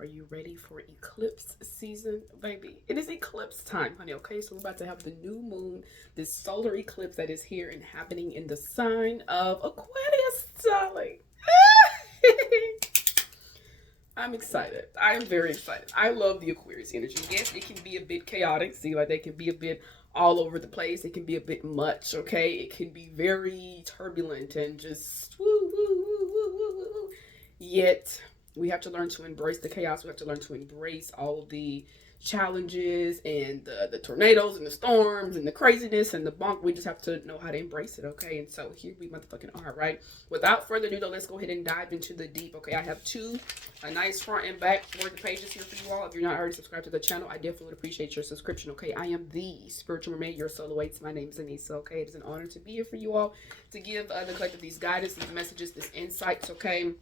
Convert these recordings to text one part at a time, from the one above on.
Are you ready for eclipse season, baby? It is eclipse time, honey, okay? So we're about to have the new moon, this solar eclipse that is here and happening in the sign of Aquarius, darling. I'm excited. I am very excited. I love the Aquarius energy. Yes, it can be a bit chaotic. See, like they can be a bit all over the place. It can be a bit much, okay? It can be very turbulent and just woo, woo, woo, woo, woo, woo. Yet, we have to learn to embrace the chaos. We have to learn to embrace all of the challenges and the tornadoes and the storms and the craziness and the bonk. We just have to know how to embrace it, okay? And so here we motherfucking are, right? Without further ado, though, let's go ahead and dive into the deep, okay? I have a nice front and back for the pages here for you all. If you're not already subscribed to the channel, I definitely would appreciate your subscription, okay? I am the spiritual mermaid, your soul awaits. My name is Anissa, okay? It is an honor to be here for you all, to give the collective these guidance, these messages, these insights, okay?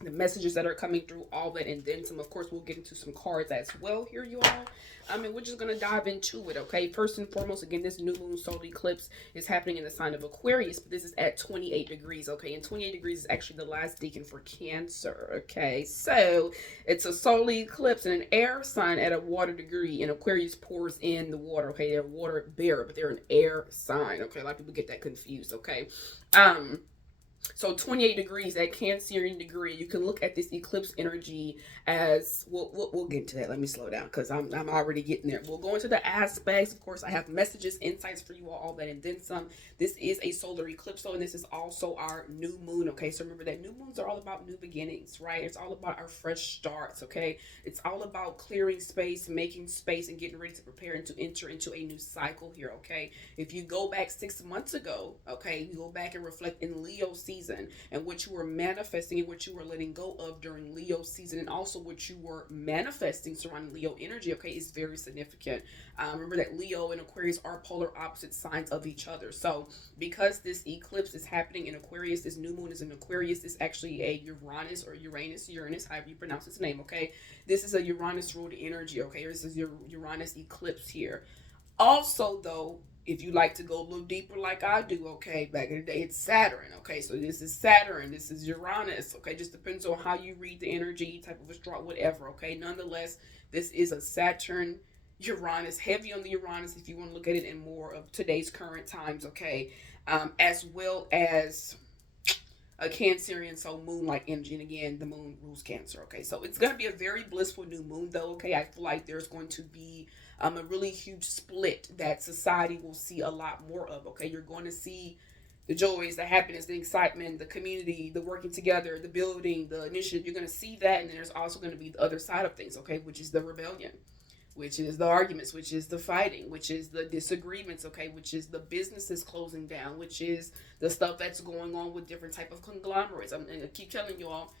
The messages that are coming through, all that, and then some. Of course, we'll get into some cards as well here, you all. And we're just gonna dive into it, okay? First and foremost, again, this new moon solar eclipse is happening in the sign of Aquarius, but this is at 28 degrees, okay? And 28 degrees is actually the last decan for Cancer, okay? So it's a solar eclipse in an air sign at a water degree, and Aquarius pours in the water, okay? They're water bearer, but they're an air sign, okay? A lot of people get that confused, okay? So 28 degrees at Cancerian degree, you can look at this eclipse energy as, we'll get into that. Let me slow down because I'm already getting there. We'll go into the aspects. Of course, I have messages, insights for you all that, and then some. This is a solar eclipse, though, and this is also our new moon, okay? So remember that new moons are all about new beginnings, right? It's all about our fresh starts, okay? It's all about clearing space, making space, and getting ready to prepare and to enter into a new cycle here, okay? If you go back 6 months ago, okay, you go back and reflect in Leo season and what you were manifesting and what you were letting go of during Leo season, and also what you were manifesting surrounding Leo energy, okay, is very significant. Remember that Leo and Aquarius are polar opposite signs of each other. So because this eclipse is happening in Aquarius, this new moon is in Aquarius, it's actually a Uranus, however you pronounce its name, okay? This is a Uranus ruled energy, okay? This is your Uranus eclipse here. Also, though, if you like to go a little deeper like I do, okay, back in the day, it's Saturn, okay? So this is Saturn, this is Uranus, okay? Just depends on how you read the energy, type of astrology, whatever, okay? Nonetheless, this is a Saturn, Uranus, heavy on the Uranus if you want to look at it in more of today's current times, okay? As well as a Cancerian, so moon-like energy, and again, the moon rules Cancer, okay? So it's going to be a very blissful new moon, though, okay? I feel like there's going to be a really huge split that society will see a lot more of, okay? You're going to see the joys, the happiness, the excitement, the community, the working together, the building, the initiative. You're going to see that, and then there's also going to be the other side of things, okay, which is the rebellion, which is the arguments, which is the fighting, which is the disagreements, okay, which is the businesses closing down, which is the stuff that's going on with different type of conglomerates. And I keep telling you all,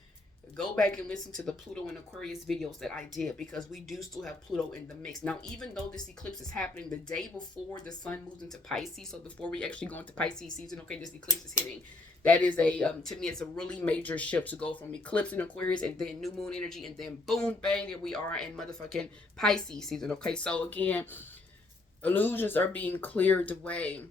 go back and listen to the Pluto and Aquarius videos that I did, because we do still have Pluto in the mix. Now, even though this eclipse is happening the day before the sun moves into Pisces, so before we actually go into Pisces season, okay, this eclipse is hitting. That is to me, it's a really major shift to go from eclipse in Aquarius and then new moon energy, and then boom, bang, there we are in motherfucking Pisces season, okay? So again, illusions are being cleared away.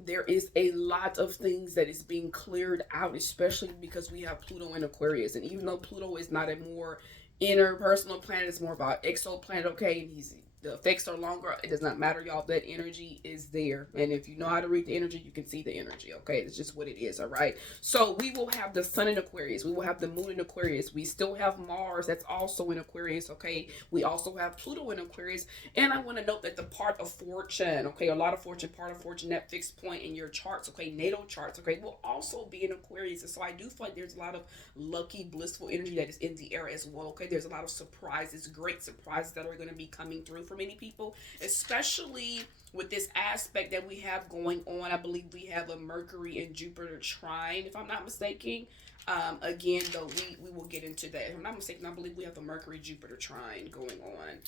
There is a lot of things that is being cleared out, especially because we have Pluto in Aquarius. And even though Pluto is not a more interpersonal planet, it's more about exoplanet, okay? And the effects are longer. It does not matter, y'all. That energy is there. And if you know how to read the energy, you can see the energy, okay? It's just what it is, all right? So we will have the sun in Aquarius. We will have the moon in Aquarius. We still have Mars that's also in Aquarius, okay? We also have Pluto in Aquarius. And I want to note that the part of fortune, okay, a lot of fortune, part of fortune, that fixed point in your charts, okay, natal charts, okay, will also be in Aquarius. And so I do feel like there's a lot of lucky, blissful energy that is in the air as well, okay? There's a lot of surprises, great surprises that are going to be coming through for many people, especially with this aspect that we have going on. I believe we have a Mercury and Jupiter trine, if I'm not mistaken. Again, though, we will get into that. If I'm not mistaken, I believe we have a Mercury Jupiter trine going on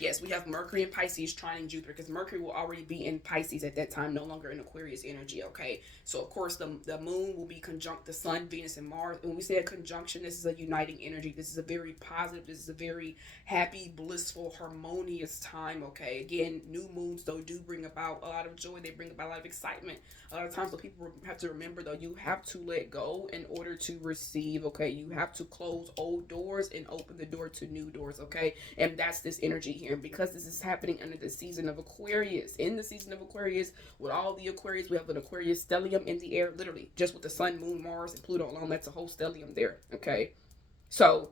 Yes, we have Mercury in Pisces trining Jupiter, because Mercury will already be in Pisces at that time, no longer in Aquarius energy, okay? So, of course, the moon will be conjunct the sun, Venus, and Mars. And when we say a conjunction, this is a uniting energy. This is a very positive, this is a very happy, blissful, harmonious time, okay? Again, new moons, though, do bring about a lot of joy. They bring about a lot of excitement. A lot of times, though, people have to remember, though, you have to let go in order to receive, okay? You have to close old doors and open the door to new doors, okay? And that's this energy here. And because this is happening under the season of Aquarius, in the season of Aquarius, with all the Aquarius, we have an Aquarius stellium in the air, literally, just with the sun, moon, Mars, and Pluto alone. That's a whole stellium there, okay? So,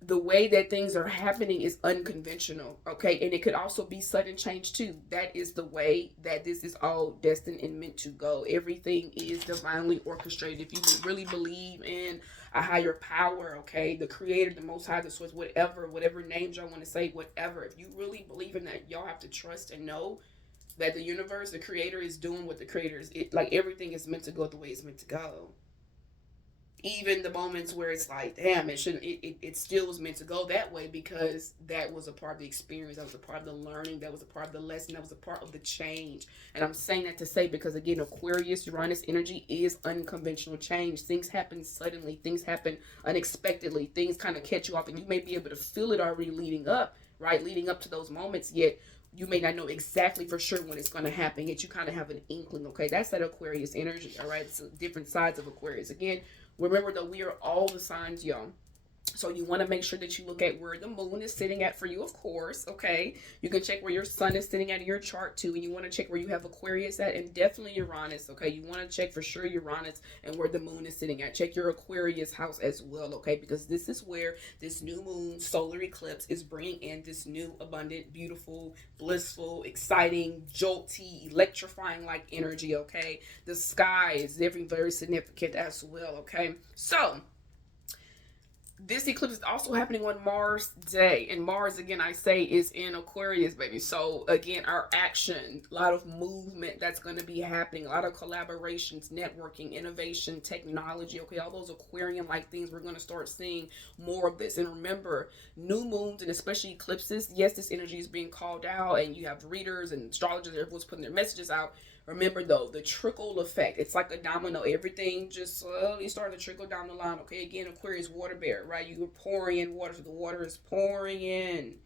the way that things are happening is unconventional, okay? And it could also be sudden change too. That is the way that this is all destined and meant to go. Everything is divinely orchestrated. If you really believe in a higher power, okay, the creator, the most high, the source, whatever names y'all want to say, whatever, if you really believe in that, y'all have to trust and know that the universe, the creator, is doing what the creator is. Like, everything is meant to go the way it's meant to go. Even the moments where it's like, damn, it shouldn't, it still was meant to go that way, because that was a part of the experience, that was a part of the learning, that was a part of the lesson, that was a part of the change. And I'm saying that to say, because again, Aquarius, Uranus energy is unconventional change. Things happen suddenly, things happen unexpectedly, things kind of catch you off, and you may be able to feel it already leading up, right? Leading up to those moments, yet you may not know exactly for sure when it's going to happen, yet you kind of have an inkling, okay? That's that Aquarius energy, all right? It's different sides of Aquarius. Again, remember, though, we are all the signs, y'all. So you want to make sure that you look at where the moon is sitting at for you, of course, okay? You can check where your sun is sitting at in your chart, too. And you want to check where you have Aquarius at, and definitely Uranus, okay? You want to check for sure Uranus and where the moon is sitting at. Check your Aquarius house as well, okay? Because this is where this new moon solar eclipse is bringing in this new, abundant, beautiful, blissful, exciting, jolty, electrifying like energy, okay? The sky is very, very significant as well, okay? So, this eclipse is also happening on Mars Day. And Mars, again, I say, is in Aquarius, baby. So, again, our action, a lot of movement that's going to be happening, a lot of collaborations, networking, innovation, technology, okay, all those Aquarian-like things, we're going to start seeing more of this. And remember, new moons and especially eclipses, yes, this energy is being called out, and you have readers and astrologers, everyone's putting their messages out. Remember, though, the trickle effect. It's like a domino. Everything just slowly starting to trickle down the line. Okay, again, Aquarius water bear, right? You're pouring in water, so the water is pouring in.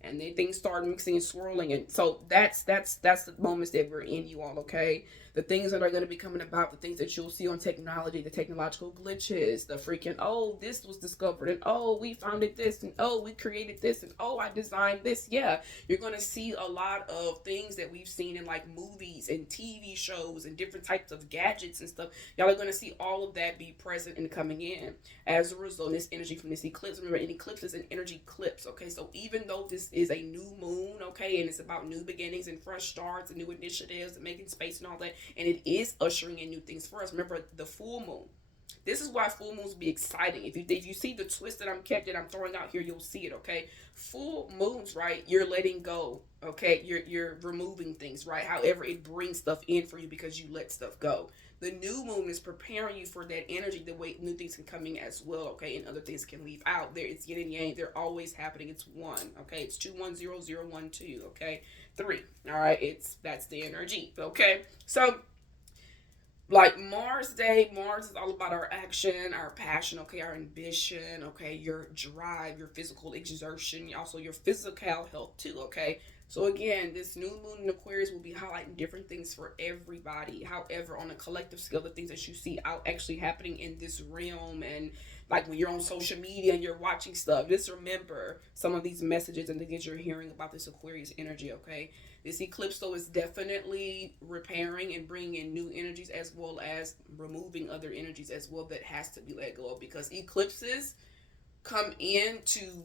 And then things start mixing and swirling. And so that's the moments that we're in, you all, okay? The things that are going to be coming about, the things that you'll see on technology, the technological glitches, the freaking, oh, this was discovered, and oh, we founded this, and oh, we created this, and oh, I designed this. Yeah, you're going to see a lot of things that we've seen in like movies and TV shows and different types of gadgets and stuff. Y'all are going to see all of that be present and coming in as a result of this energy from this eclipse. Remember, an eclipse is an energy eclipse, okay? So even though this is a new moon, okay, and it's about new beginnings and fresh starts and new initiatives and making space and all that, and it is ushering in new things for us. Remember, the full moon. This is why full moons be exciting. If you see the twist that I'm throwing out here, you'll see it, okay? Full moons, right? You're letting go, okay? You're removing things, right? However, it brings stuff in for you because you let stuff go. The new moon is preparing you for that energy, the way new things can come in as well, okay? And other things can leave out. There, it's yin and yang. They're always happening. It's one, okay? It's 210012, okay? 3, all right? That's the energy, okay? So, like Mars Day, Mars is all about our action, our passion, okay, our ambition, okay, your drive, your physical exertion, also your physical health too, okay? So again, this new moon in Aquarius will be highlighting different things for everybody. However, on a collective scale, the things that you see out actually happening in this realm, and like when you're on social media and you're watching stuff, just remember some of these messages and things you're hearing about this Aquarius energy, okay? This eclipse, though, is definitely repairing and bringing in new energies as well as removing other energies as well that has to be let go of, because eclipses come in to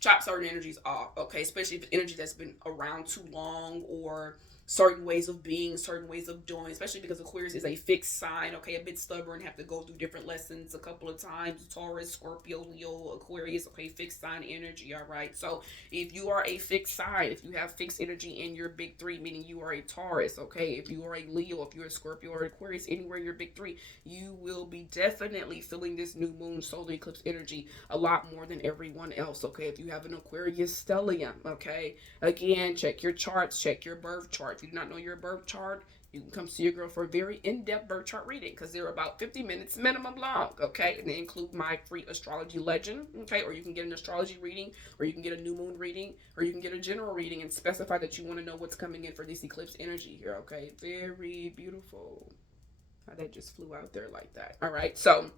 chop certain energies off, okay? Especially if it's energy that's been around too long, or certain ways of being, certain ways of doing, especially because Aquarius is a fixed sign, okay, a bit stubborn, have to go through different lessons a couple of times. Taurus, Scorpio, Leo, Aquarius, okay, fixed sign energy, all right? So if you are a fixed sign, if you have fixed energy in your big three, meaning you are a Taurus, okay, if you are a Leo, if you're a Scorpio or Aquarius, anywhere in your big three, you will be definitely feeling this new moon solar eclipse energy a lot more than everyone else, okay? If you have an Aquarius stellium, okay, again, check your charts, check your birth chart. If you do not know your birth chart, you can come see your girl for a very in-depth birth chart reading because they're about 50 minutes minimum long, okay? And they include my free astrology legend, okay? Or you can get an astrology reading, or you can get a new moon reading, or you can get a general reading and specify that you want to know what's coming in for this eclipse energy here, okay? Very beautiful. How that just flew out there like that. All right, so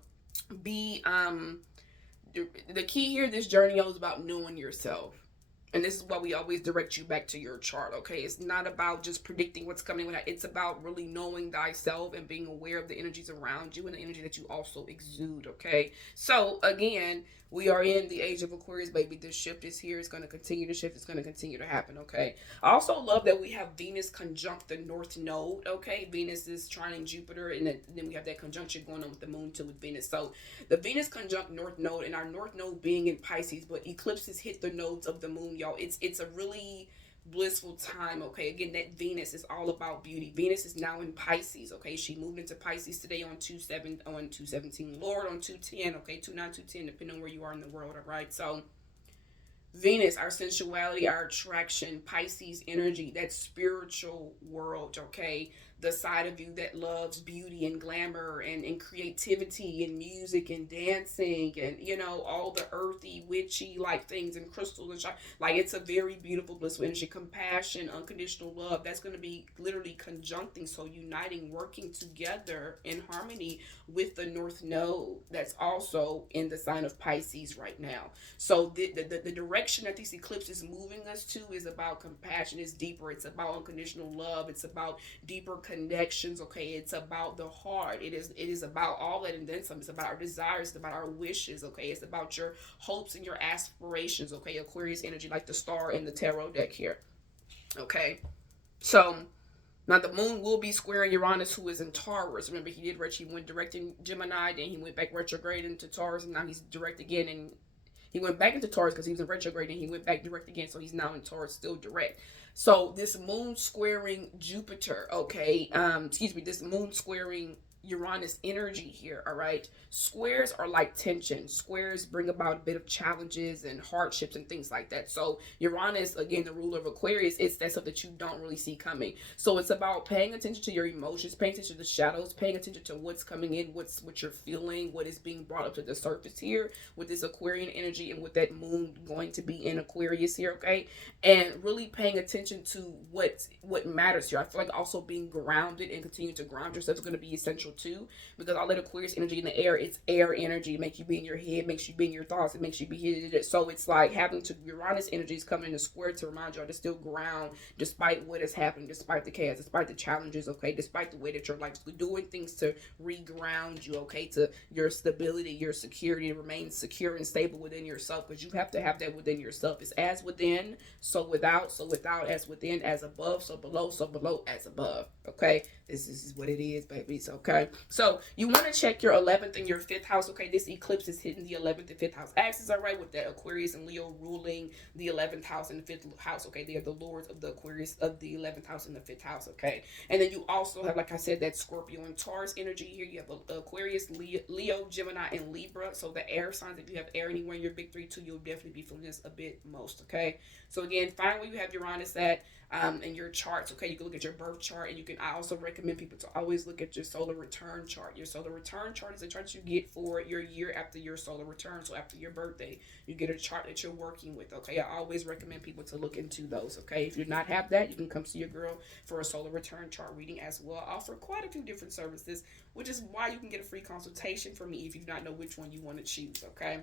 be the key here, this journey is about knowing yourself. And this is why we always direct you back to your chart, okay? It's not about just predicting what's coming. It's about really knowing thyself and being aware of the energies around you and the energy that you also exude, okay? So, again, we are in the age of Aquarius, baby. This shift is here. It's going to continue to shift. It's going to continue to happen, okay? I also love that we have Venus conjunct the North Node, okay? Venus is trining Jupiter, and then we have that conjunction going on with the moon, too, with Venus. So, the Venus conjunct North Node, and our North Node being in Pisces, but eclipses hit the nodes of the moon, y'all. It's a really blissful time, okay? Again, that Venus is all about beauty. Venus is now in Pisces, okay? She moved into Pisces today on 2/17, Lord, on 2/10, okay? 2/9, 2/10, depending on where you are in the world, all right? So Venus, our sensuality, our attraction, Pisces energy, that spiritual world, okay? The side of you that loves beauty and glamour and creativity and music and dancing and, you know, all the earthy, witchy like things and crystals and like it's a very beautiful, blissful energy. Compassion, unconditional love, that's going to be literally conjuncting, so uniting, working together in harmony with the North Node that's also in the sign of Pisces right now. So the direction that this eclipse is moving us to is about compassion. It's deeper. It's about unconditional love. It's about deeper connections, okay? It's about the heart. It is about all that and then some. It's about our desires. It's about our wishes, okay? It's about your hopes and your aspirations, okay? Aquarius energy, like the star in the tarot deck here, okay? So now the moon will be squaring Uranus, who is in Taurus. Remember, he went direct in Gemini, then he went back retrograde into Taurus, and now he's direct again. And he went back into Taurus because he was in retrograde, and he went back direct again, so he's now in Taurus, still direct. So this moon squaring Jupiter, okay, this moon squaring Uranus energy here, all right? Squares are like tension. Squares bring about a bit of challenges and hardships and things like that. So Uranus, again, the ruler of Aquarius, it's that stuff that you don't really see coming. So it's about paying attention to your emotions, paying attention to the shadows, paying attention to what's coming in, what you're feeling, what is being brought up to the surface here with this Aquarian energy and with that moon going to be in Aquarius here, okay? And really paying attention to what matters here. I feel like also being grounded and continuing to ground yourself is going to be essential too, because all that Aquarius energy in the air, it's air energy. It makes you be in your head, makes you be in your thoughts, it makes you be here. So it's like having to Uranus energies coming in the square to remind y'all to still ground despite what is happening, despite the chaos, despite the challenges, okay, despite the way that you're like doing things to reground you, okay, to your stability, your security, to remain secure and stable within yourself, because you have to have that within yourself. It's as within, so without, as within, as above, so below, as above, okay? This is what it is, babies, okay? So you want to check your 11th and your 5th house, okay? This eclipse is hitting the 11th and 5th house axis, all right, with that Aquarius and Leo ruling the 11th house and the 5th house, okay? They are the lords of the Aquarius of the 11th house and the 5th house, okay? And then you also have, like I said, that Scorpio and Taurus energy here. You have Aquarius, Leo, Gemini, and Libra. So the air signs, if you have air anywhere in your big three too, you'll definitely be feeling this a bit most, okay? So again, find where you have Uranus at in your charts, okay? You can look at your birth chart, and I also recommend people to always look at your solar return chart. Your solar return chart is a chart you get for your year after your solar return. So after your birthday, you get a chart that you're working with, okay? I always recommend people to look into those, okay? If you do not have that, you can come see your girl for a solar return chart reading as well. I offer quite a few different services, which is why you can get a free consultation from me if you do not know which one you want to choose, okay?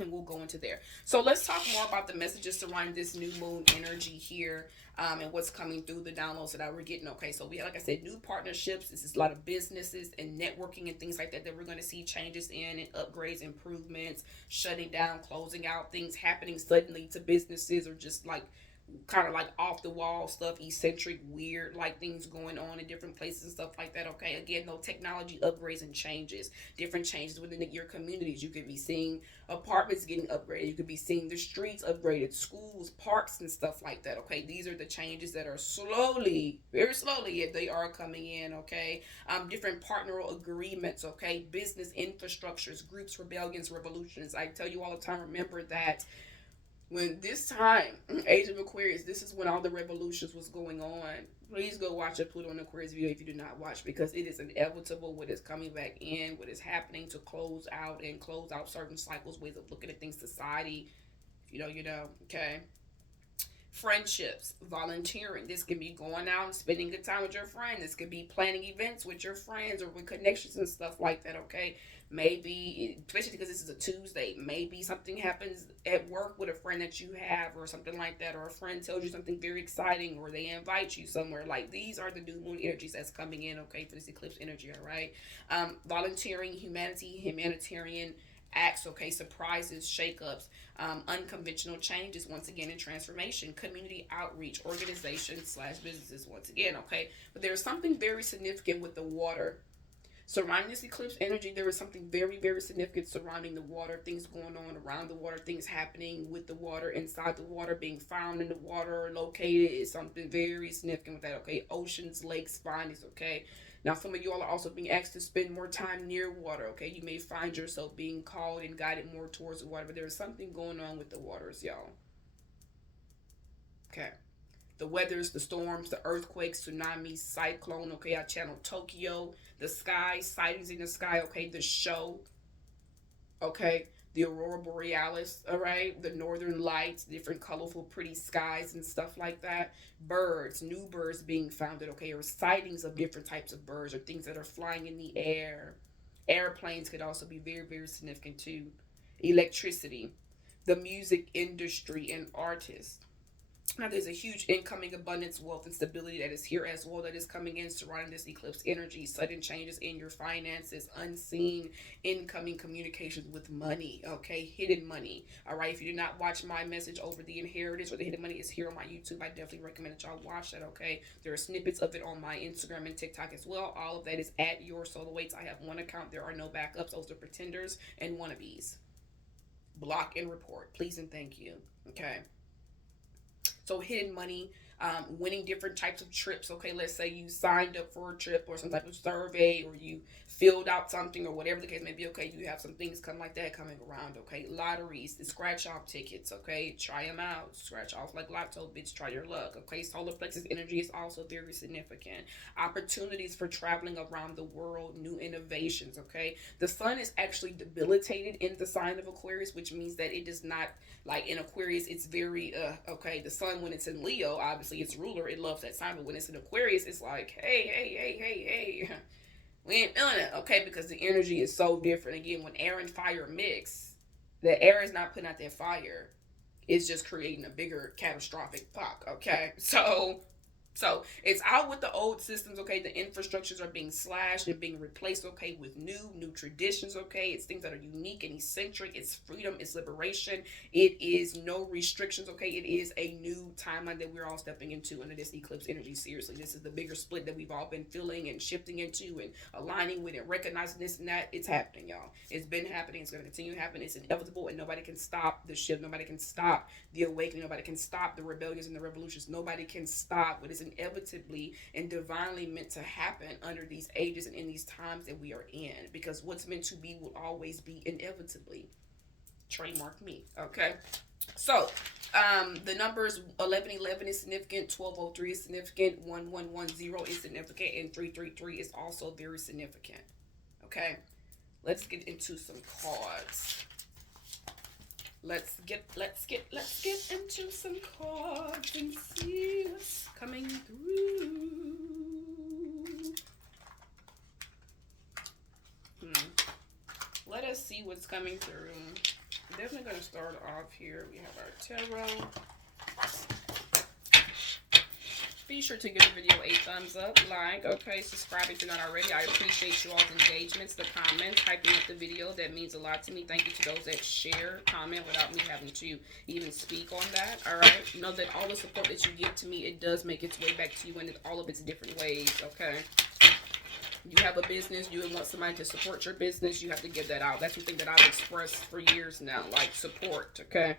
And we'll go into there. So let's talk more about the messages surrounding this new moon energy here, and what's coming through the downloads that we're getting. Okay, so we have, like I said, new partnerships. This is a lot of businesses and networking and things like that we're going to see changes in, and upgrades, improvements, shutting down, closing out, things happening suddenly to businesses, or just like kind of like off the wall stuff, eccentric, weird, like things going on in different places and stuff like that. Okay, again, no technology upgrades and changes, different changes within your communities. You could be seeing apartments getting upgraded, you could be seeing the streets upgraded, schools, parks, and stuff like that. Okay, these are the changes that are slowly, very slowly, yet they are coming in. Okay, different partneral agreements. Okay, business infrastructures, groups, rebellions, revolutions. I tell you all the time, remember that when this time, Age of Aquarius, this is when all the revolutions was going on. Please go watch a Pluto and Aquarius video if you do not watch, because it is inevitable what is coming back in, what is happening to close out and close out certain cycles, ways of looking at things, society. If you know, you know. Okay. Friendships, volunteering. This can be going out and spending good time with your friend. This could be planning events with your friends or with connections and stuff like that. Okay, maybe, especially because this is a Tuesday, maybe something happens at work with a friend that you have or something like that, or a friend tells you something very exciting, or they invite you somewhere. Like, these are the new moon energies that's coming in. Okay, for this eclipse energy. All right, volunteering, humanitarian acts. Okay, surprises, shakeups, unconventional changes, once again, in transformation, community outreach, organizations slash businesses, once again. Okay, but there's something very significant with the water surrounding this eclipse energy. There is something very, very significant surrounding the water, things going on around the water, things happening with the water, inside the water, being found in the water, located, is something very significant with that. Okay, oceans, lakes, bodies. Okay, now some of you all are also being asked to spend more time near water. Okay, you may find yourself being called and guided more towards the water, but there is something going on with the waters, y'all. Okay, the weathers, the storms, the earthquakes, tsunamis, cyclone. Okay, I channel Tokyo, the sky, sightings in the sky. Okay, the show. Okay, the aurora borealis. All right, the northern lights, different colorful, pretty skies and stuff like that. Birds, new birds being founded. Okay, or sightings of different types of birds or things that are flying in the air. Airplanes could also be very, very significant too. Electricity, the music industry, and artists. Now, there's a huge incoming abundance, wealth, and stability that is here as well, that is coming in surrounding this eclipse energy. Sudden changes in your finances, unseen incoming communications with money. Okay, hidden money. All right, if you did not watch my message over the inheritance or the hidden money, is here on my YouTube. I definitely recommend that y'all watch that. Okay, there are snippets of it on my Instagram and TikTok as well. All of that is at yoursoulawaits. I have one account. There are no backups. Those are pretenders and wannabes. Block and report, please and thank you. Okay. So hidden money, winning different types of trips. Okay, let's say you signed up for a trip or some type of survey, or you filled out something, or whatever the case may be. Okay, you have some things come like that coming around. Okay, lotteries, the scratch off tickets. Okay, try them out. Scratch off like lotto, bitch. Try your luck. Okay, solar plexus energy is also very significant. Opportunities for traveling around the world, new innovations. Okay, the sun is actually debilitated in the sign of Aquarius, which means that it does not, like in Aquarius, it's very okay. The sun, when it's in Leo, obviously it's ruler, it loves that sign. But when it's in Aquarius, it's like, hey, we ain't feeling it. Okay, because the energy is so different. Again, when air and fire mix, the air is not putting out that fire, it's just creating a bigger catastrophic pop. Okay, so it's out with the old systems. Okay, the infrastructures are being slashed and being replaced. Okay, with new traditions. Okay, it's things that are unique and eccentric. It's freedom. It's liberation. It is no restrictions. Okay, it is a new timeline that we're all stepping into under this eclipse energy. Seriously, this is the bigger split that we've all been feeling and shifting into and aligning with and recognizing this and that. It's happening, y'all. It's been happening. It's going to continue to happen. It's inevitable, and nobody can stop the shift. Nobody can stop the awakening. Nobody can stop the rebellions and the revolutions. Nobody can stop what is inevitably and divinely meant to happen under these ages and in these times that we are in, because what's meant to be will always be inevitably. Trademark me. Okay, so the numbers 1111 is significant, 1203 is significant, 1110 is significant, and 333 is also very significant. Okay, let's get into some cards. Let's get into some cards and see what's coming through. Let us see what's coming through. I'm definitely going to start off here. We have our tarot. Be sure to give the video a thumbs up, like, okay, subscribe if you're not already. I appreciate you all's engagements, the comments, hyping up the video. That means a lot to me. Thank you to those that share, comment without me having to even speak on that, all right? Know that all the support that you give to me, it does make its way back to you in all of its different ways, okay? You have a business, you want somebody to support your business, you have to give that out. That's the thing that I've expressed for years now, like support, okay?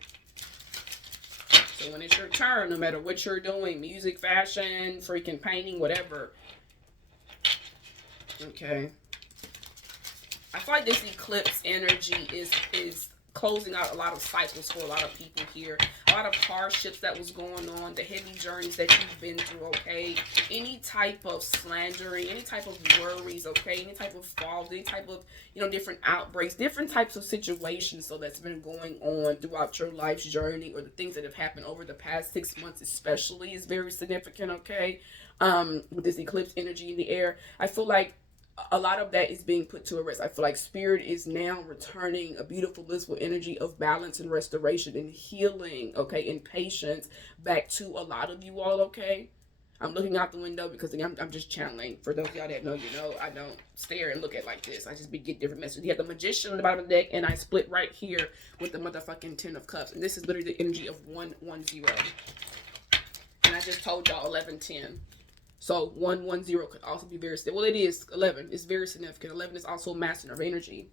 So when it's your turn, no matter what you're doing, music, fashion, freaking painting, whatever. Okay. I feel like this eclipse energy is closing out a lot of cycles for a lot of people here. A lot of hardships that was going on, the heavy journeys that you've been through, okay? Any type of slandering, any type of worries, okay? Any type of falls, any type of, you know, different outbreaks, different types of situations so that's been going on throughout your life's journey, or the things that have happened over the past 6 months especially is very significant, okay? With this eclipse energy in the air, I feel like a lot of that is being put to a rest. I feel like spirit is now returning a beautiful, blissful energy of balance and restoration and healing, okay, and patience back to a lot of you all, okay? I'm looking out the window because I'm just channeling. For those of y'all that know, you know, I don't stare and look at it like this. I just get different messages. You have the Magician on the bottom of the deck, and I split right here with the motherfucking Ten of Cups. And this is literally the energy of 110. And I just told y'all 1110. So 110 could also be very, well, it is 11. It's very significant. 11 is also master of energy.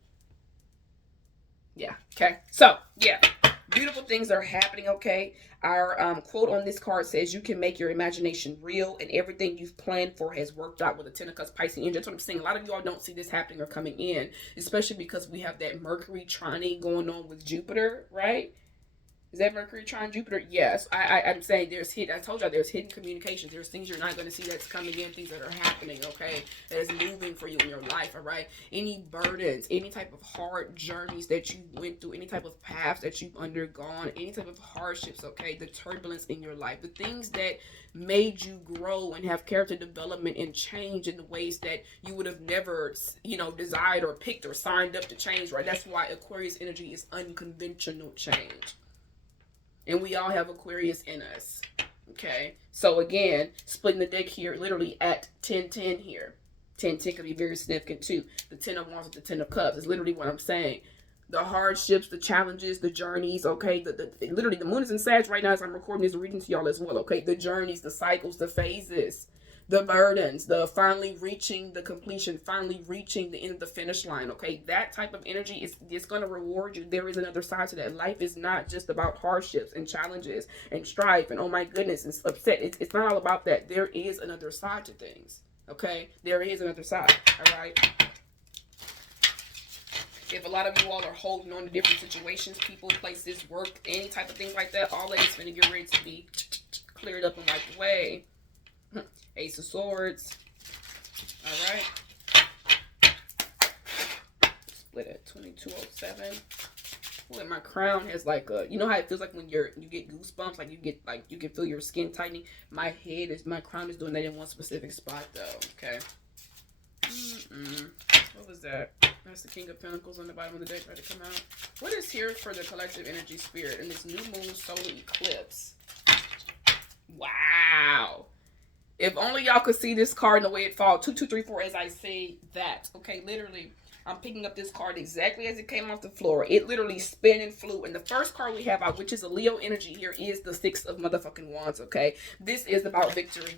Yeah. Okay. So yeah, beautiful things are happening. Okay. Our quote on this card says, "You can make your imagination real, and everything you've planned for has worked out." With the Ten of Cups, Pisces energy. That's what I'm saying. A lot of you all don't see this happening or coming in, especially because we have that Mercury trine going on with Jupiter, right? Is that Mercury trine Jupiter? Yes. I'm saying there's hidden. I told y'all there's hidden communications. There's things you're not going to see that's coming in, things that are happening, okay? That is moving for you in your life, all right? Any burdens, any type of hard journeys that you went through, any type of paths that you've undergone, any type of hardships, okay? The turbulence in your life, the things that made you grow and have character development and change in the ways that you would have never, you know, desired or picked or signed up to change, right? That's why Aquarius energy is unconventional change. And we all have Aquarius in us. Okay. So again, splitting the deck here, literally at 10-10 here. 10-10 could be very significant too. The 10 of Wands with the 10 of Cups is literally what I'm saying. The hardships, the challenges, the journeys, okay? Literally, the moon is in Sag right now as I'm recording this reading to y'all as well, okay? The journeys, the cycles, the phases, the burdens, the finally reaching the completion, finally reaching the end of the finish line, okay? That type of energy is going to reward you. There is another side to that. Life is not just about hardships and challenges and strife and, oh my goodness, and upset. It's not all about that. There is another side to things, okay? There is another side, all right? If a lot of you all are holding on to different situations, people, places, work, any type of things like that, all that is going to get ready to be cleared up and wiped away. Ace of Swords. All right. Split at 2207. Well, my crown has like a, you know how it feels like when you get goosebumps, like you can feel your skin tightening. My crown is doing that in one specific spot though. Okay. What was that? That's the King of Pentacles on the bottom of the deck, ready to come out. What is here for the collective energy spirit in this new moon solar eclipse? Wow. If only y'all could see this card and the way it falls. 2, 2, 3, 4 as I say that. Okay, literally, I'm picking up this card exactly as it came off the floor. It literally spin and flew. And the first card we have out, which is a Leo energy here, is the Six of motherfucking Wands, okay? This is about victory.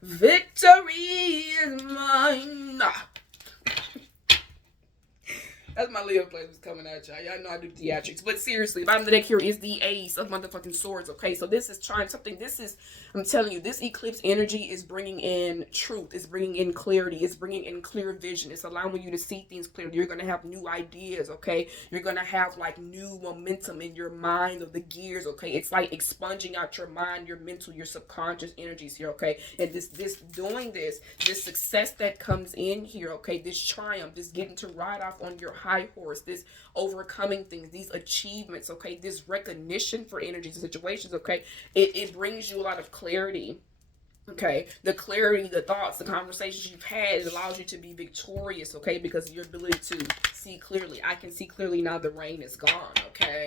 Victory is mine. That's my Leo players coming at y'all. Y'all know I do theatrics. But seriously, bottom of the deck here is the Ace of motherfucking Swords, okay? So this is trying something. This is, I'm telling you, this eclipse energy is bringing in truth. It's bringing in clarity. It's bringing in clear vision. It's allowing you to see things clearly. You're going to have new ideas, okay? You're going to have, like, new momentum in your mind of the gears, okay? It's like expunging out your mind, your mental, your subconscious energies here, okay? And this success that comes in here, okay? This triumph, this getting to ride off on your high horse, this overcoming things, these achievements, okay, this recognition for energies and situations, okay, it brings you a lot of clarity, okay, the clarity, the thoughts, the conversations you've had, it allows you to be victorious, okay, because of your ability to see clearly. I can see clearly now. The rain is gone, okay,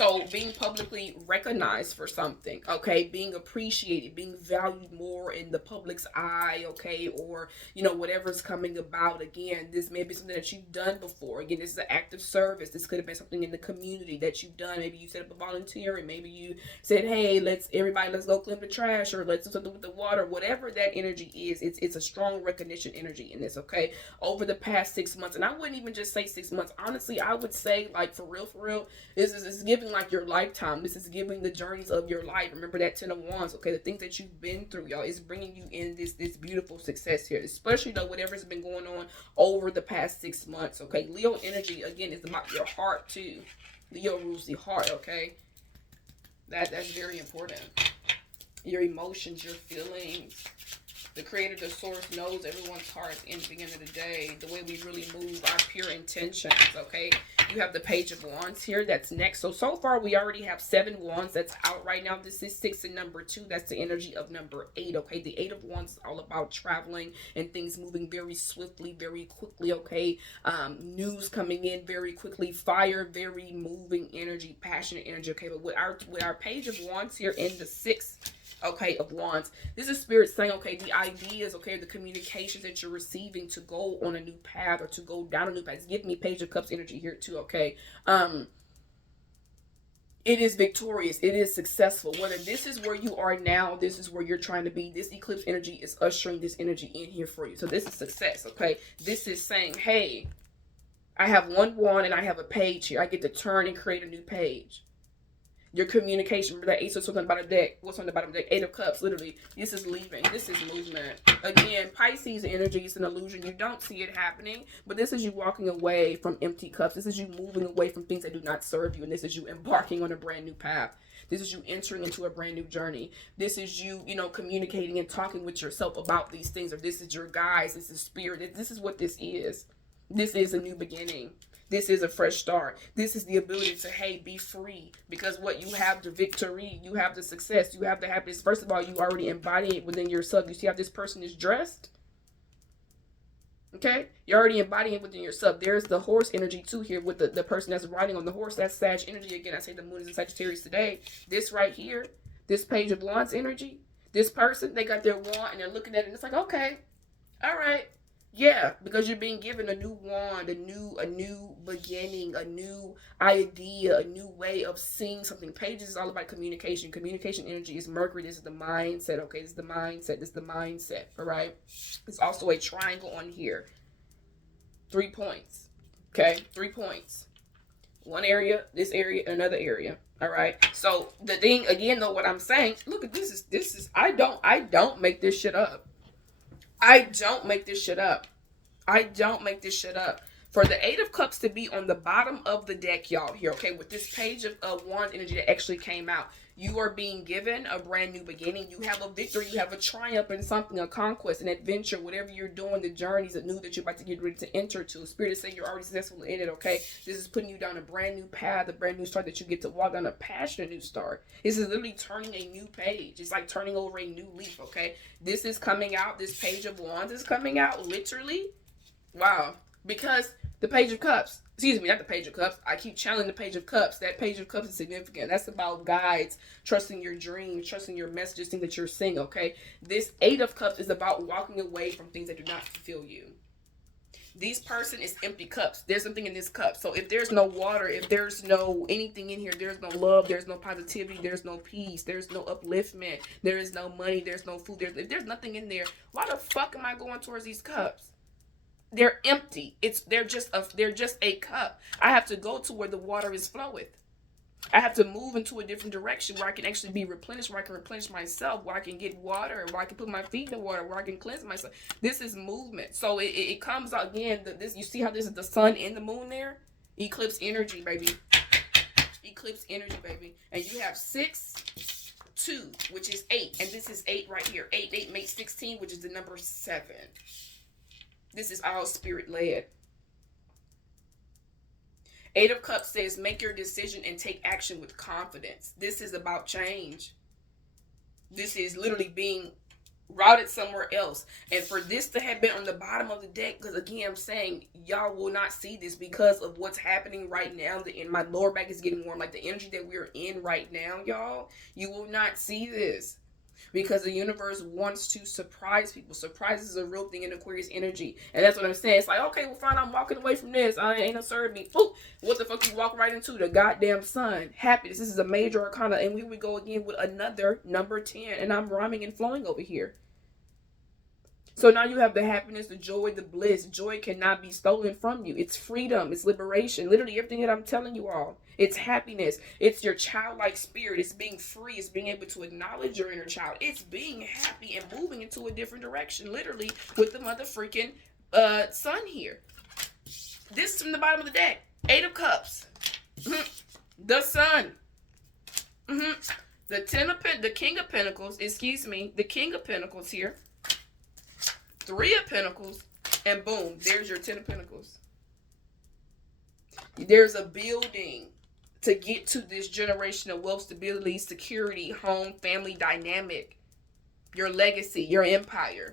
So being publicly recognized for something, okay, being appreciated, being valued more in the public's eye, okay, or whatever's coming about. Again, this may be something that you've done before. Again, this is an act of service. This could have been something in the community that you've done. Maybe you set up a volunteering. Maybe you said, hey, let's go clean the trash, or let's do something with the water. Whatever that energy is, it's a strong recognition energy in this, okay? Over the past 6 months, and I wouldn't even just say 6 months. Honestly, I would say, like, for real, this is giving like your lifetime. This is giving the journeys of your life. Remember that 10 of Wands, okay? The things that you've been through, y'all, is bringing you in this beautiful success here, especially though whatever's been going on over the past 6 months, okay? Leo energy, again, is about your heart too. Leo rules the heart, okay? That's very important. Your emotions, your feelings. The creator, the source, knows everyone's heart in the beginning of the day. The way we really move, our pure intentions, okay? You have the Page of Wands here. That's next. So far, we already have 7 Wands that's out right now. This is 6 and number 2. That's the energy of number 8, okay? The 8 of Wands is all about traveling and things moving very swiftly, very quickly, okay? News coming in very quickly. Fire, very moving energy, passionate energy, okay? But with our Page of Wands here in the 6th, okay, of Wands, this is Spirit saying, okay, the ideas, okay, the communications that you're receiving to go on a new path or to go down a new path. Give me Page of Cups energy here too, okay? It is victorious. It is successful. Whether this is where you are now, this is where you're trying to be. This eclipse energy is ushering this energy in here for you. So this is success, okay? This is saying, hey, I have 1 wand and I have a page here. I get to turn and create a new page. Your communication, remember that 8 or something about a deck. What's on the bottom of the deck? 8 of Cups, literally. This is leaving. This is movement. Again, Pisces energy is an illusion. You don't see it happening, but this is you walking away from empty cups. This is you moving away from things that do not serve you, and this is you embarking on a brand new path. This is you entering into a brand new journey. This is you, communicating and talking with yourself about these things, or this is your guides. This is spirit. This is what this is. This is a new beginning. This is a fresh start. This is the ability to, hey, be free. Because what you have, the victory, you have the success, you have the happiness. First of all, you already embody it within yourself. You see how this person is dressed? Okay? You're already embodying it within yourself. There's the horse energy too here with the person that's riding on the horse. That's Sag energy. Again, I say the moon is in Sagittarius today. This right here, this Page of Wands energy, this person, they got their wand and they're looking at it and it's like, okay, all right. Yeah, because you're being given a new wand, a new beginning, a new idea, a new way of seeing something. Pages is all about communication. Communication energy is Mercury. This is the mindset, okay? This is the mindset. This is the mindset, all right? There's also a triangle on here. 3 points, okay? 3 points. One area, this area, another area. All right. So the thing, again, though, what I'm saying, look at this is I don't make this shit up. I don't make this shit up. I don't make this shit up. For the 8 of Cups to be on the bottom of the deck, y'all, here, okay, with this Page of Wands energy that actually came out, you are being given a brand new beginning. You have a victory. You have a triumph in something, a conquest, an adventure, whatever you're doing, the journeys that new that you're about to get ready to enter to. Spirit is saying you're already successful in it, okay? This is putting you down a brand new path, a brand new start that you get to walk down a passionate new start. This is literally turning a new page. It's like turning over a new leaf, okay? This is coming out. This Page of Wands is coming out, literally. Wow. Because the Page of Cups, excuse me, not the Page of Cups. I keep channeling the Page of Cups. That Page of Cups is significant. That's about guides, trusting your dreams, trusting your messages, things that you're seeing, okay? This 8 of Cups is about walking away from things that do not fulfill you. This person is empty cups. There's something in this cup. So if there's no water, if there's no anything in here, there's no love, there's no positivity, there's no peace, there's no upliftment, there is no money, there's no food. If there's nothing in there, why the fuck am I going towards these cups? They're empty. They're just a cup. I have to go to where the water is flowing. I have to move into a different direction where I can actually be replenished, where I can replenish myself, where I can get water, where I can put my feet in the water, where I can cleanse myself. This is movement. So it comes out again. You see how this is the sun and the moon there? Eclipse energy, baby. Eclipse energy, baby. And you have 6, 2, which is 8. And this is 8 right here. 8 makes 16, which is the number 7. This is all spirit-led. 8 of Cups says, make your decision and take action with confidence. This is about change. This is literally being routed somewhere else. And for this to have been on the bottom of the deck, because again, I'm saying y'all will not see this because of what's happening right now. My lower back is getting warm, like the energy that we're in right now, y'all. You will not see this because the universe wants to surprise people. Surprise is a real thing in Aquarius energy, and that's what I'm saying. It's like, okay, well, fine, I'm walking away from this. I ain't serving me. Boop. What the fuck you walk right into? The goddamn sun. Happiness. This is a major arcana, and here we go again with another number 10, and I'm rhyming and flowing over here. So now you have the happiness, the joy, the bliss. Joy cannot be stolen from you. It's freedom. It's liberation. Literally everything that I'm telling you all. It's happiness. It's your childlike spirit. It's being free. It's being able to acknowledge your inner child. It's being happy and moving into a different direction. Literally with the mother freaking sun here. This is from the bottom of the deck. 8 of Cups. The sun. The King of Pentacles. Excuse me. The King of Pentacles here. 3 of Pentacles, and boom, there's your 10 of Pentacles. There's a building to get to this generational wealth, stability, security, home, family dynamic, your legacy, your empire.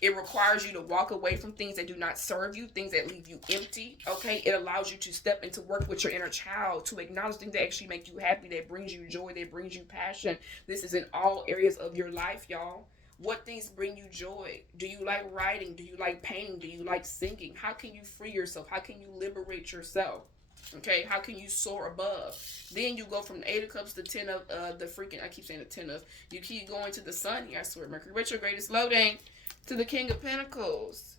It requires you to walk away from things that do not serve you, things that leave you empty, okay? It allows you to step into work with your inner child, to acknowledge things that actually make you happy, that brings you joy, that brings you passion. This is in all areas of your life, y'all. What things bring you joy? Do you like writing? Do you like painting? Do you like singing? How can you free yourself? How can you liberate yourself? Okay, how can you soar above? Then you go from the 8 of Cups to 10 of the freaking, I keep saying the 10 of, you keep going to the sun here, I swear. Mercury retrograde is loading to the King of Pentacles.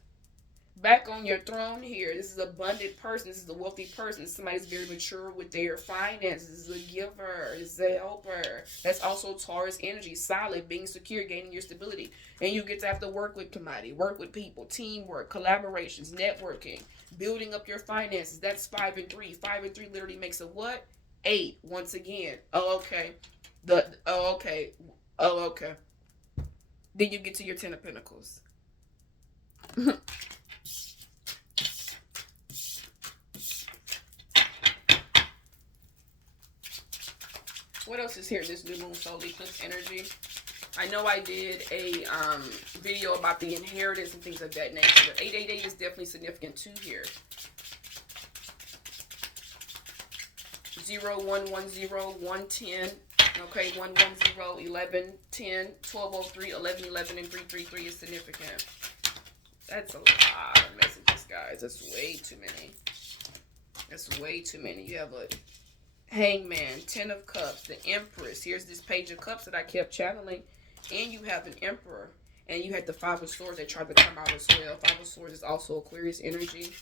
Back on your throne here. This is an abundant person. This is a wealthy person. Somebody's very mature with their finances. This is a giver. This is a helper. That's also Taurus energy. Solid, being secure, gaining your stability. And you get to have to work with somebody, work with people, teamwork, collaborations, networking, building up your finances. That's 5 and 3. 5 and 3 literally makes a what? 8. Once again. Oh, okay. Okay. Then you get to your 10 of Pentacles. What else is here? This new moon solar eclipse energy. I know I did a video about the inheritance and things of that nature. But 888 is definitely significant too here. 0110, 110. Okay, 110, 11, 10, 1203, 11, 11, and 333 is significant. That's a lot of messages, guys. That's way too many. That's way too many. You have a Hangman, 10 of Cups, the Empress. Here's this Page of Cups that I kept channeling. And you have an Emperor. And you had the 5 of Swords that tried to come out as well. 5 of Swords is also Aquarius energy.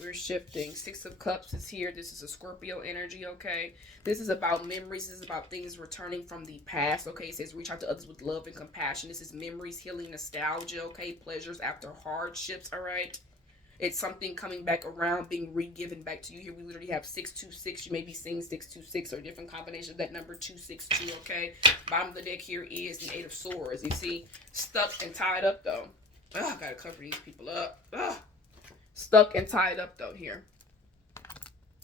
We're shifting. 6 of Cups is here. This is a Scorpio energy, okay? This is about memories. This is about things returning from the past, okay? It says reach out to others with love and compassion. This is memories, healing, nostalgia, okay? Pleasures after hardships, all right? It's something coming back around, being re-given back to you. Here we literally have 626. You may be seeing 626 or different combinations of that number 262, okay? Bottom of the deck here is the 8 of Swords. You see, stuck and tied up, though. Oh, I gotta cover these people up. Oh. Stuck and tied up, though, here.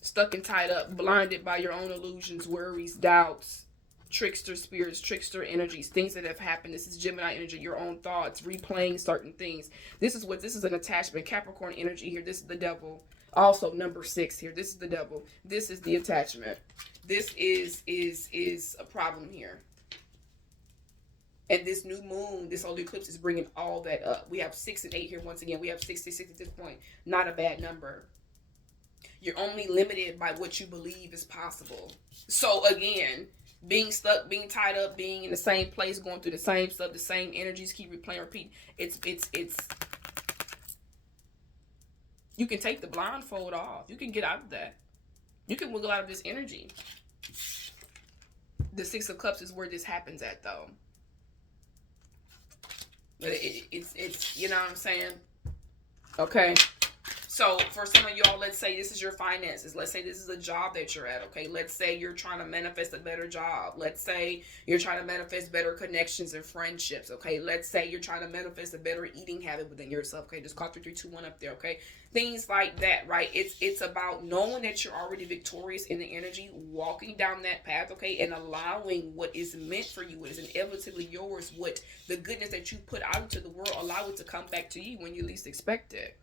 Stuck and tied up, blinded by your own illusions, worries, doubts, trickster spirits, trickster energies, things that have happened. This is Gemini energy, your own thoughts, replaying certain things. This is an attachment. Capricorn energy here. This is the devil. Also number 6 here. This is the devil. This is the attachment. This is a problem here. And this new moon, this solar eclipse is bringing all that up. We have 6 and 8 here. Once again, we have 66 at this point. Not a bad number. You're only limited by what you believe is possible. So again, being stuck, being tied up, being in the same place, going through the same stuff, the same energies, keep replaying, repeat. It's you can take the blindfold off. You can get out of that. You can wiggle out of this energy. The 6 of Cups is where this happens at, though. But it's you know what I'm saying? Okay. So for some of y'all, let's say this is your finances. Let's say this is a job that you're at, okay? Let's say you're trying to manifest a better job. Let's say you're trying to manifest better connections and friendships, okay? Let's say you're trying to manifest a better eating habit within yourself, okay? Just call 3321 up there, okay? Things like that, right? It's about knowing that you're already victorious in the energy, walking down that path, okay? And allowing what is meant for you, what is inevitably yours, what the goodness that you put out into the world, allow it to come back to you when you least expect it.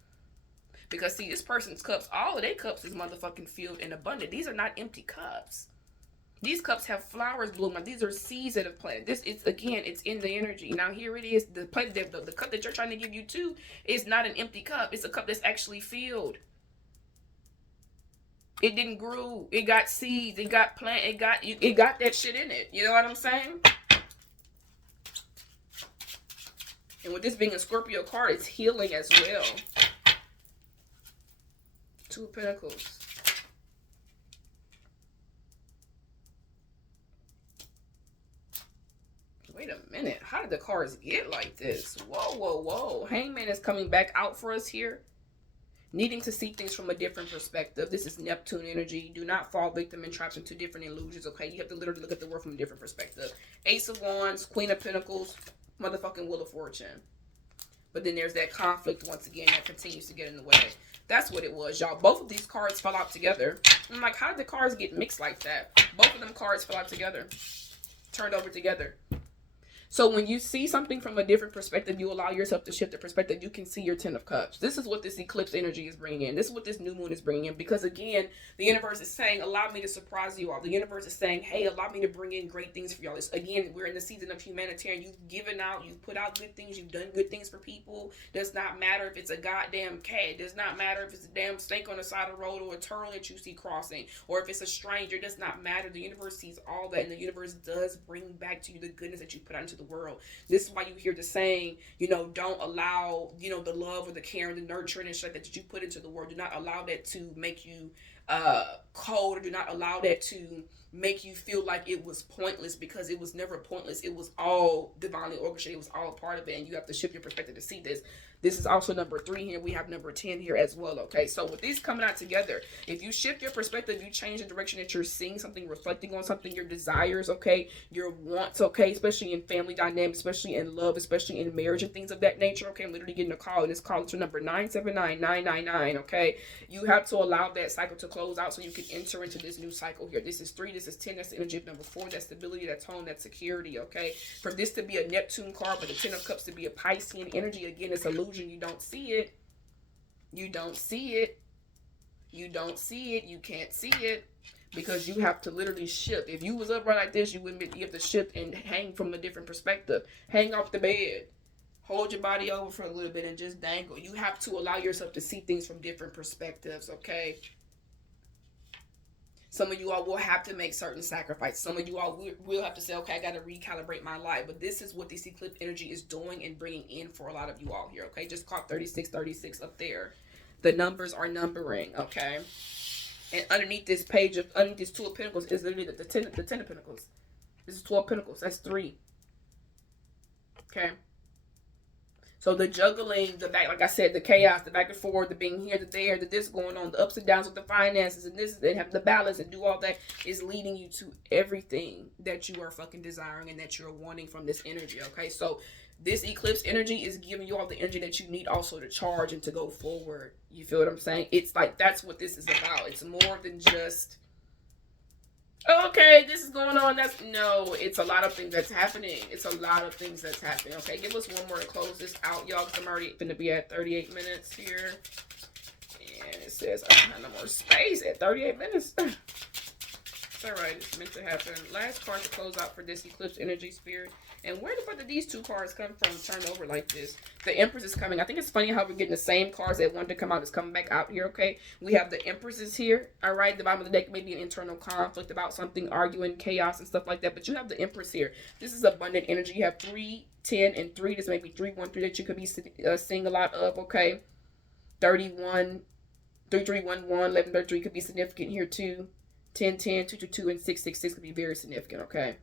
Because see, this person's cups, all of their cups is motherfucking filled and abundant. These are not empty cups. These cups have flowers blooming. These are seeds that have planted. This is, again, it's in the energy. Now here it is. The cup that you're trying to give you to is not an empty cup. It's a cup that's actually filled. It didn't grow. It got seeds. It got plant. It got that shit in it. You know what I'm saying? And with this being a Scorpio card, it's healing as well. Two of Pentacles. Wait a minute. How did the cards get like this? Whoa, whoa, whoa. Hangman is coming back out for us here. Needing to see things from a different perspective. This is Neptune energy. Do not fall victim and trapped into different illusions, okay? You have to literally look at the world from a different perspective. Ace of Wands, Queen of Pentacles, motherfucking Wheel of Fortune. But then there's that conflict once again that continues to get in the way. That's what it was, y'all. Both of these cards fell out together. I'm like, how did the cards get mixed like that? Both of them cards fell out together. Turned over together. So when you see something from a different perspective, you allow yourself to shift the perspective. You can see your 10 of cups. This is what this eclipse energy is bringing in. This is what this new moon is bringing in. Because again, the universe is saying, allow me to surprise you all. The universe is saying, hey, allow me to bring in great things for y'all. Again, we're in the season of humanitarian. You've given out, you've put out good things, you've done good things for people. Does not matter if it's a goddamn cat. Does not matter if it's a damn snake on the side of the road or a turtle that you see crossing. Or if it's a stranger. It does not matter. The universe sees all that. And the universe does bring back to you the goodness that you put out into the world. This is why you hear the saying, you know, don't allow, you know, the love or the care and the nurturing and shit that you put into the world. Do not allow that to make you cold, or do not allow that to make you feel like it was pointless, because it was never pointless. It was all divinely orchestrated. It was all part of it, and you have to shift your perspective to see this. This is also number 3 here. We have number 10 here as well, okay? So with these coming out together, if you shift your perspective, you change the direction that you're seeing something, reflecting on something, your desires, okay? Your wants, okay? Especially in family dynamics, especially in love, especially in marriage and things of that nature, okay? I'm literally getting a call, and this call is to number 979999, okay? You have to allow that cycle to close out so you can enter into this new cycle here. This is 3, this is 10, that's the energy of number 4, that's stability, that's home, that's security, okay? For this to be a Neptune card, but the 10 of Cups to be a Piscean energy, again, it's illusion. You don't see it. You don't see it. You don't see it. You can't see it, because you have to literally shift. If you was upright like this, you wouldn't be, you have to shift and hang from a different perspective. Hang off the bed. Hold your body over for a little bit and just dangle. You have to allow yourself to see things from different perspectives, okay? Some of you all will have to make certain sacrifices. Some of you all will have to say, okay, I got to recalibrate my life. But this is what this eclipse energy is doing and bringing in for a lot of you all here, okay? Just caught 3636 up there. The numbers are numbering, okay? And underneath this page, underneath this 2 of Pentacles is literally the 10 of Pentacles. This is 12 Pentacles. That's 3. Okay? So the juggling, the back, like I said, the chaos, the back and forth, the being here, the there, the this going on, the ups and downs with the finances, and this, and have the balance and do all that is leading you to everything that you are fucking desiring and that you're wanting from this energy, okay? So this eclipse energy is giving you all the energy that you need also to charge and to go forward. You feel what I'm saying? It's like, that's what this is about. It's more than just, okay, this is going on. No, it's a lot of things that's happening. It's a lot of things that's happening. Okay, give us one more to close this out, y'all, because I'm already going to be at 38 minutes here. And it says I don't have no more space at 38 minutes. It's all right. It's meant to happen. Last card to close out for this eclipse energy, spirit. And where the fuck did these 2 cards come from turned over like this? The Empress is coming. I think it's funny how we're getting the same cards that wanted to come out is coming back out here, okay? We have the Empresses here, all right? The bottom of the deck may be an internal conflict about something, arguing, chaos, and stuff like that. But you have the Empress here. This is abundant energy. You have 3, 10, and 3. This may be 313 that you could be seeing a lot of, okay? 31, 3311, 1133 could be significant here too. 1010, 222, and 666 could be very significant, okay?